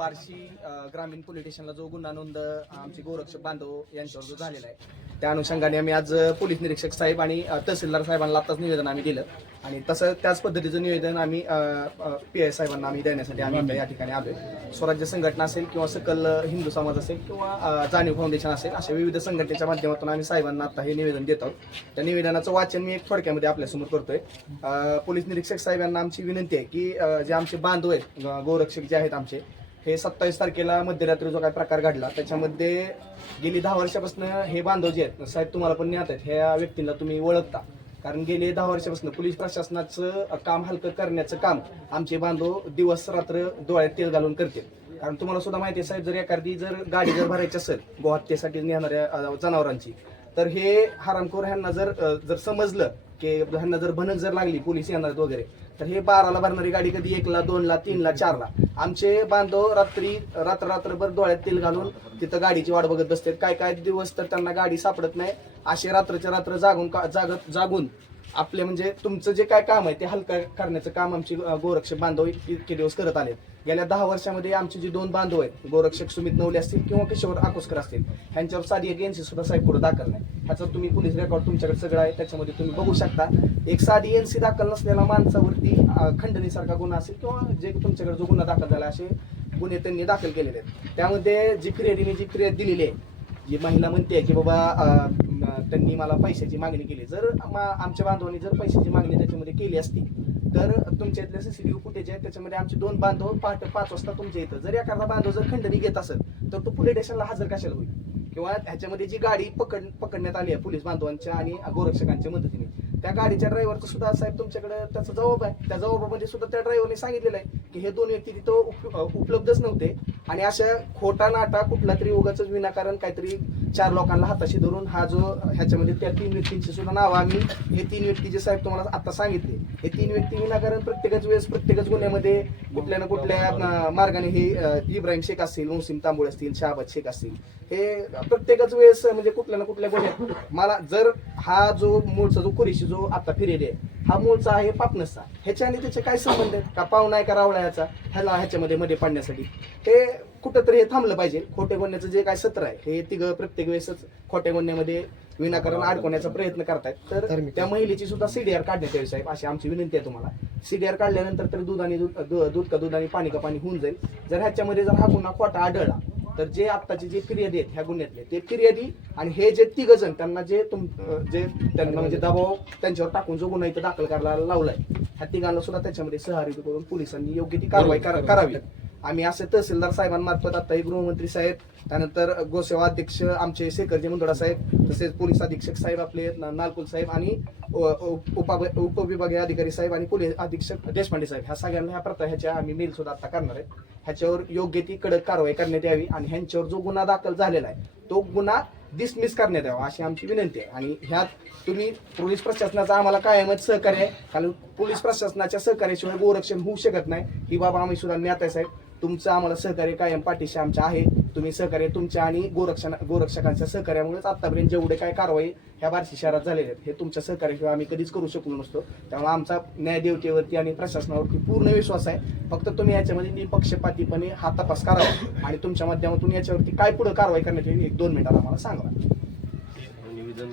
बार्शी ग्रामीण पोलीस स्टेशनला जो गुन्हा नोंद आमचे गोरक्षक बांधव यांच्यावर जो झालेला आहे त्या अनुषंगाने आम्ही आज पोलीस निरीक्षक साहेब आणि तहसीलदार साहेबांना आताच निवेदन आम्ही दिलं. आणि तसं त्याच पद्धतीचं निवेदन आम्ही पी आय साहेबांना आम्ही देण्यासाठी आम्ही या ठिकाणी आलोय. स्वराज्य संघटना असेल किंवा सकल हिंदू समाज असेल किंवा जाणीव फाउंडेशन असेल अशा विविध संघटनेच्या माध्यमातून आम्ही साहेबांना आता हे निवेदन देत आहोत. त्या निवेदनाचं वाचन मी एक थोडक्यामध्ये आपल्यासमोर करतोय. पोलीस निरीक्षक साहेब यांना आमची विनंती आहे की जे आमचे बांधव आहेत गोरक्षक जे आहेत आमचे हे सत्तावीस तारखेला मध्यरात्री जो काही प्रकार घडला त्याच्यामध्ये गेली दहा वर्षापासून हे बांधव जे आहेत. साहेब तुम्हाला पण ज्ञात आहेत ह्या व्यक्तींना तुम्ही ओळखता. कारण गेले दहा वर्षापासून पोलीस प्रशासनाचं काम हलकं करण्याचं काम आमचे बांधव दिवस रात्र डोळ्यात तेल घालून करतील. कारण तुम्हाला सुद्धा माहिती आहे साहेब जर एखादी जर गाडी जर भरायची असेल गोहत्येसाठी नेणाऱ्या जनावरांची तर हे हरामखोर ह्यांना जर जर समजलं की ह्यांना जर भनक जर लागली पोलीस येणार वगैरे तर हे बाराला भरणारी गाडी कधी एकला दोनला तीनला चारला. आमचे बांधव रात्री रात्र रात्रभर डोळ्यात तेल घालून तिथं गाडीची वाट बघत बसतात. काय काय दिवस तर त्यांना गाडी सापडत नाही. असे रात्रच्या रात्र जागून का- जागत जागून आपले म्हणजे तुमचं जे काय काम आहे ते हलकं करण्याचं काम आमचे गोरक्षक बांधव इतके दिवस करत आले गेल्या दहा वर्षामध्ये आमचे जे दोन बांधव आहेत गोरक्षक सुमित नवले असतील किंवा किशोर आकोसकर असतील ह्यांच्यावर साधी एक एनसी सुद्धा साहेब पुढे दाखल नाही. ह्याचं तुम्ही पोलीस रेकॉर्ड तुमच्याकडे सगळं आहे त्याच्यामध्ये तुम्ही बघू शकता. एक साधी एनसी दाखल नसलेल्या माणसावरती खंडणीसारखा गुन्हा असेल किंवा जे तुमच्याकडे जो गुन्हा दाखल झाला असे गुन्हे त्यांनी दाखल केलेले आहेत. त्यामध्ये जी फिर्यादीने जी फिर्याद दिलेली आहे जी महिला म्हणते की बाबा त्यांनी मला पैशाची मागणी केली. जर मा- आमच्या बांधवांनी जर पैशाची मागणी त्याच्यामध्ये केली असती तर तुमच्या इथले सीसीटीव्ही फुटेज आहे त्याच्यामध्ये आमचे दोन बांधव पहाटे पाच वाजता तुमच्या इथं. जर एखादा बांधव जर खंडणी घेत असेल तर तो पोलीस स्टेशनला हजर कशाला होईल? किंवा ह्याच्यामध्ये जी गाडी पकड पकडण्यात आली आहे पोलीस बांधवांच्या आणि गोरक्षकांच्या मदतीने त्या गाडीच्या ड्रायव्हरचं सुद्धा साहेब तुमच्याकडे त्याचा जबाब आहे. त्या जबाबामध्ये सुद्धा त्या ड्रायव्हरने सांगितलेलं आहे की हे दोन व्यक्ती तिथं उप- उपलब्धच नव्हते. आणि अशा खोटा नाटा कुठला तरी उगाच विनाकारण काहीतरी चार लोकांना हाताशी धरून हा जो ह्याच्यामध्ये त्या तीन व्यक्तींची सुद्धा नावं आम्ही हे तीन व्यक्ती जे साहेब तुम्हाला आता सांगितले हे तीन व्यक्ती विनाकारण प्रत्येकच वेळेस प्रत्येकच गुन्ह्यामध्ये कुठल्या ना कुठल्या मार्गाने हे इब्राहिम शेख असतील मुसीम तांबोळे असतील शहाबाद शेख असतील हे प्रत्येकच वेळेस म्हणजे कुठल्या ना कुठल्या गुन्ह्यात. मला जर हा जो मूळचा जो कुरेशी जो आता फिरेले आहे हा मूळचा आहे पापनसचा ह्याच्या आणि त्याचे काय संबंध आहेत? का पाहुणा आहे का रावळा याचा? ह्याला ह्याच्यामध्ये मध्ये पाडण्यासाठी. ते कुठंतरी हे थांबलं पाहिजे. खोटे गुन्ह्याचं जे काय सत्र आहे हे तिघं प्रत्येक वेळेसच खोट्या गुन्ह्यामध्ये विनाकारण अडकवण्याचा प्रयत्न करतायत. तर त्या महिलेची सुद्धा सीडीआर काढण्यात यावी साहेब अशी आमची विनंती आहे तुम्हाला. सीडीआर काढल्यानंतर तर दूध आणि दूध का दूध आणि पाणी का पाणी होऊन जाईल. जर ह्याच्यामध्ये जर हा गुन्हा खोटा आढळला तर जे आत्ताचे जे फिर्यादी आहेत ह्या गुन्ह्यातले ते फिर्यादी आणि हे जे तिघ जण त्यांना जे तुम जे त्यांना म्हणजे दबाव त्यांच्यावर टाकून जो गुन्हा इथं दाखल करायला लावलाय ह्या तिघांना सुद्धा त्याच्यामध्ये सहकार्य करून पोलिसांनी योग्य ती कारवाई करा- करावी. आम्ही असे तहसीलदार साहेबांमार्फत आता हे गृहमंत्री साहेब त्यानंतर गोसेवा अध्यक्ष आमचे शेखरजी मुंदडा साहेब तसेच पोलीस अधीक्षक साहेब आपले नालकुल साहेब आणि उपा उपविभागीय अधिकारी साहेब आणि पोलीस अधीक्षक देशपांडे साहेब. ह्या सगळ्यांना ह्या प्रथा ह्याच्या आम्ही मेल सुद्धा आता करणार आहे. ह्याच्यावर योग्य ती कडक कारवाई करण्यात यावी आणि ह्यांच्यावर जो गुन्हा दाखल झालेला आहे तो गुन्हा डिसमिस करण्यात यावा अशी आमची विनंती आहे. आणि ह्यात तुम्ही पोलीस प्रशासनाचा आम्हाला कायमच सहकार्य आहे. कारण पोलीस प्रशासनाच्या सहकार्याशिवाय गोरक्षण होऊ शकत नाही. ही बाबा आम्ही सुद्धा ज्ञात आहे साहेब तुमचं आम्हाला सहकार्य कायम पाठीशी आमच्या आहे. तुम्ही सहकार्य तुमच्या आणि गोरक्षण गोरक्षकांच्या सहकार्यामुळेच आतापर्यंत जेवढे काय कारवाई ह्या बार्शी शहरात झालेल्या आहेत हे तुमच्या सहकार्याशिवाय आम्ही कधीच करू शकलो नसतो. त्यामुळे आमचा न्यायदेवतेवरती आणि प्रशासनावरती पूर्ण विश्वास आहे. फक्त तुम्ही याच्यामध्ये निपक्षपातीपणे हा तपास करावा आणि तुमच्या माध्यमातून याच्यावरती काय पुढे कारवाई करण्यात येईल एक दोन मिनिटात आम्हाला सांगा. निवेदन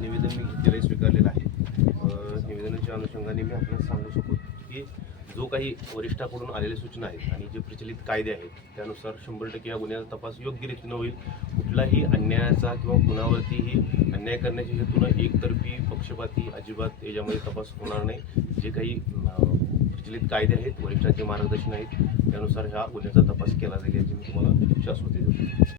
निवेदन मी घेतलेलं स्वीकारलेलं आहे. निवेदनाच्या अनुषंगाने मी आपल्याला सांगू शकतो की जो काही वरिष्ठाकडून आलेल्या सूचना आहेत आणि जे प्रचलित कायदे आहेत त्यानुसार शंभर टक्के या गुन्ह्याचा तपास योग्य रीतीनं होईल. कुठलाही अन्यायाचा किंवा कुणावरतीही अन्याय करण्याच्या हेतूनं एकतर्फी पक्षपाती अजिबात याच्यामध्ये तपास होणार नाही. जे काही प्रचलित कायदे आहेत वरिष्ठांचे मार्गदर्शन आहेत त्यानुसार ह्या गुन्ह्याचा तपास केला जाईल याची मी तुम्हाला शाश्वती देतो.